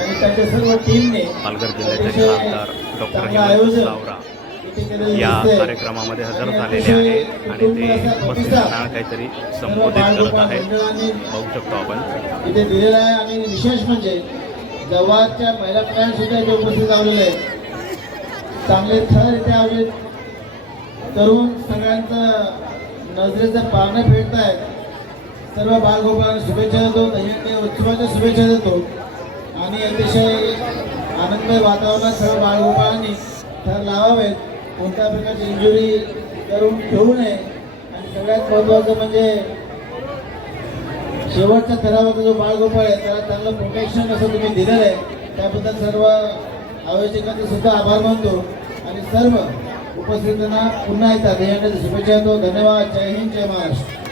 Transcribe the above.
आणि त्यांच्या सर्व टीमने पालघर जिल्ह्याचे खासदार डॉक्टर हेमंत सावरा या. कार्यक्रमामध्ये हजर झालेले आहे आणि ते उपस्थितांना काहीतरी संबोधित करत आहेत. मंडळांनी बघू शकतो आपण. इथे दिलेला आहे आणि विशेष म्हणजे जव्हारच्या महिला सुद्धा इथे उपस्थित लावलेले आहेत. चांगले थर इथे आले. तरुण सगळ्यांचं नजरेचं पारणं फेडतायत सर्व बालगोपाळांना शुभेच्छा देतो. दहीहंडी उत्सवाच्या शुभेच्छा देतो. आणि अतिशय आनंदमय वातावरणात सर्व बाळगोपाळांनी थर लावावेत. कोणत्या प्रकारची इंजुरी करून ठेवू नये. आणि सगळ्यात महत्त्वाचं म्हणजे शेवटच्या थरावरचा जो बाळगोपाळ आहे त्याला चांगलं प्रोटेक्शन असं तुम्ही दिलेलं आहे. त्याबद्दल सर्व आयोजकांचे सुद्धा आभार मानतो. आणि सर्व उपस्थितांना पुन्हा एकदा दहीहंडीच्या शुभेच्छा देतो. धन्यवाद. जय हिंद जय महाराष्ट्र.